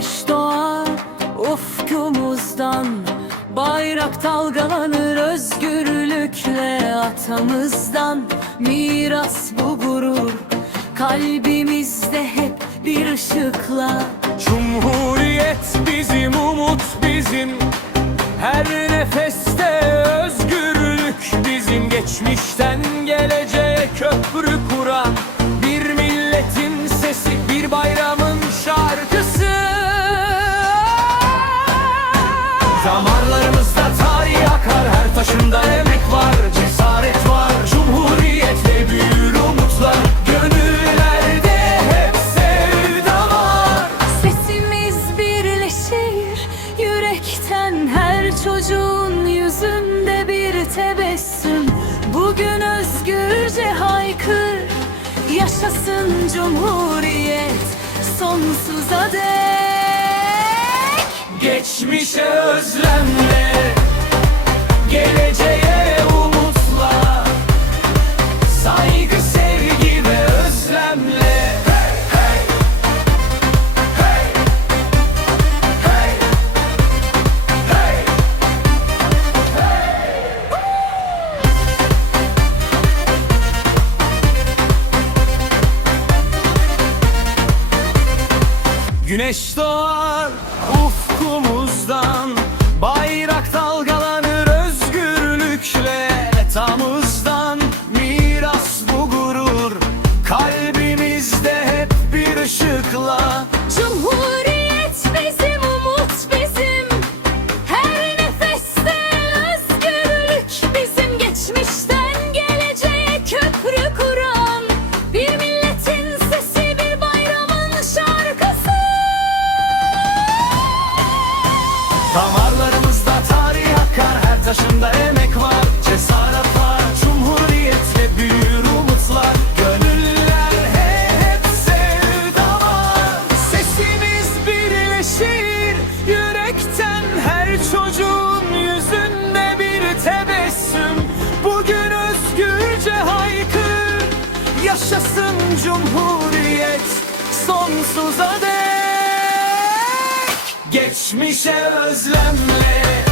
güneş doğar ufkumuzdan. Bayrak dalgalanır özgürlükle atamızdan. Miras bu gurur kalbimizde hep bir ışıkla. Cumhuriyet bizim umut bizim. Her nefeste özgürlük bizim. Geçmişten yürekten her çocuğun yüzünde bir tebessüm. Bugün özgürce haykır yaşasın cumhuriyet. Sonsuza dek Geçmişe özlemle Güneş doğar ufkumuzdan Bayrak dalgalanır özgürlükle Tamızdan. Miras bu gurur Kalbimizde hep bir ışıkla. Cumhuriyet bizim umut bizim. Her nefeste özgürlük bizim Geçmişten taşında emek var Cesaret var Cumhuriyetle büyür umutlar. Gönüller hep sevda var. Sesimiz birleşir Yürekten her çocuğun yüzünde bir tebessüm. Bugün özgürce haykır Yaşasın Cumhuriyet. Sonsuza dek Geçmişe özlemle